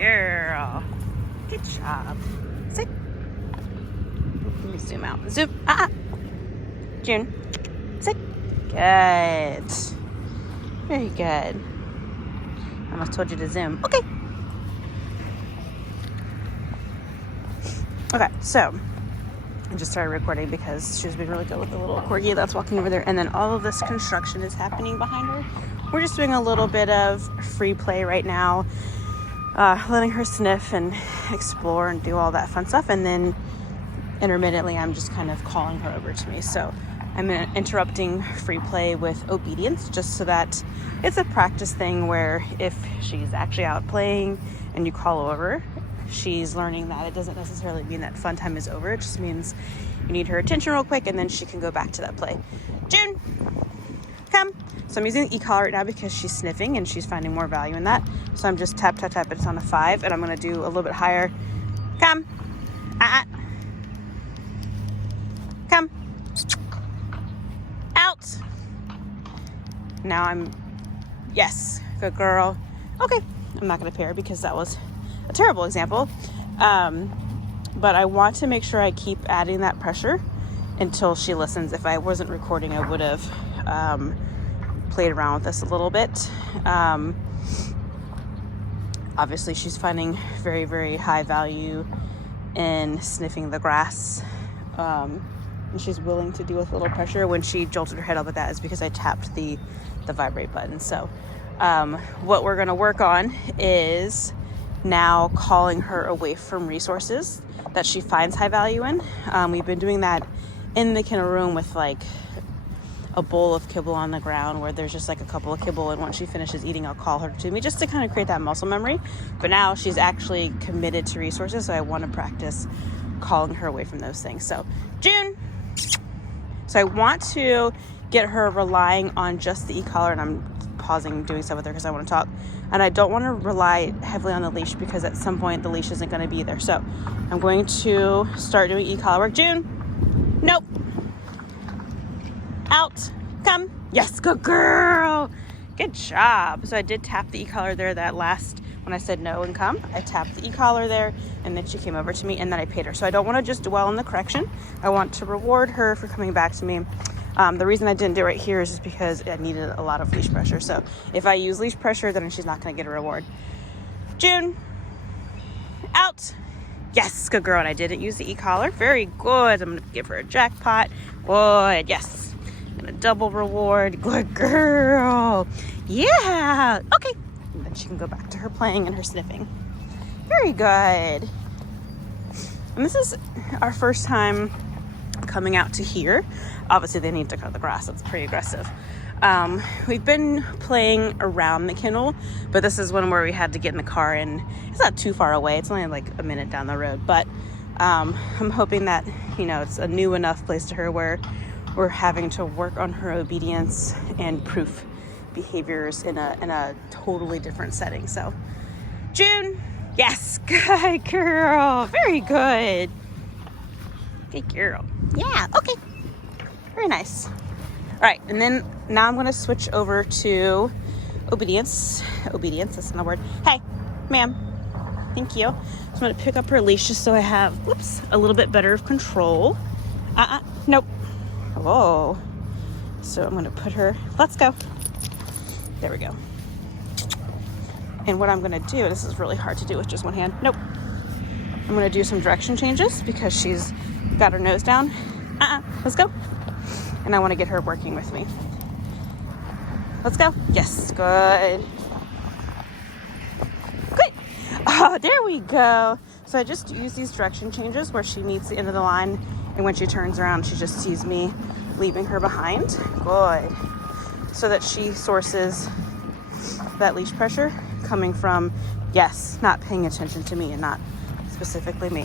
girl. Good job. Sit. Let me zoom out. Zoom. June. Sit. Good. Very good. I almost told you to zoom. Okay. Okay, so I just started recording because she's been really good with the little corgi that's walking over there. And then all of this construction is happening behind her. We're just doing a little bit of free play right now, letting her sniff and explore and do all that fun stuff. And then intermittently, I'm just kind of calling her over to me. So I'm interrupting free play with obedience just so that it's a practice thing where if she's actually out playing and you call over, she's learning that it doesn't necessarily mean that fun time is over. It just means you need her attention real quick and then she can go back to that play. June, come. So I'm using the e-collar right now because she's sniffing and she's finding more value in that. So I'm just tap, tap, tap. It's on a 5 and I'm going to do a little bit higher. Come. Come. Out. Now yes, good girl. Okay, I'm not going to pair because that was a terrible example, but I want to make sure I keep adding that pressure until she listens. If I wasn't recording, I would have played around with this a little bit. Obviously she's finding very, very high value in sniffing the grass, and she's willing to deal with a little pressure. When she jolted her head up with that is because I tapped the vibrate button. So what we're going to work on is now calling her away from resources that she finds high value in. We've been doing that in the kennel room with like a bowl of kibble on the ground where there's just like a couple of kibble, and once she finishes eating, I'll call her to me just to kind of create that muscle memory. But now she's actually committed to resources, so I want to practice calling her away from those things. So June. So I want to get her relying on just the e-collar, and I'm pausing doing stuff with her because I want to talk. And I don't want to rely heavily on the leash because at some point the leash isn't going to be there. So I'm going to start doing e-collar work. June. Nope. Out. Come. Yes, good girl. Good job. So I did tap the e-collar there that last, when I said no and come, I tapped the e-collar there and then she came over to me and then I paid her. So I don't want to just dwell on the correction. I want to reward her for coming back to me. The reason I didn't do it right here is just because I needed a lot of leash pressure. So if I use leash pressure, then she's not going to get a reward. June. Out. Yes, good girl. And I didn't use the e-collar. Very good. I'm going to give her a jackpot. Good. Yes. And a double reward. Good girl. Yeah. Okay. And then she can go back to her playing and her sniffing. Very good. And this is our first time coming out to here. Obviously they need to cut the grass. That's pretty aggressive. We've been playing around the kennel, but this is one where we had to get in the car, and it's not too far away. It's only like a minute down the road, but I'm hoping that, it's a new enough place to her where we're having to work on her obedience and proof behaviors in a totally different setting. So June. Yes, good girl. Very good. Good girl. Yeah, okay. Very nice. All right, and then now I'm going to switch over to obedience. Obedience, that's not a word. Hey, ma'am. Thank you. So I'm going to pick up her leash just so I have, a little bit better control. Nope. Whoa. So I'm going to put her, let's go. There we go. And what I'm going to do, this is really hard to do with just one hand. Nope. I'm going to do some direction changes because she's got her nose down. Let's go. And I want to get her working with me. Let's go. Yes, good. Good. Oh, there we go. So I just use these direction changes where she meets the end of the line, and when she turns around, she just sees me leaving her behind. Good. So that she sources that leash pressure coming from, yes, not paying attention to me and not specifically me.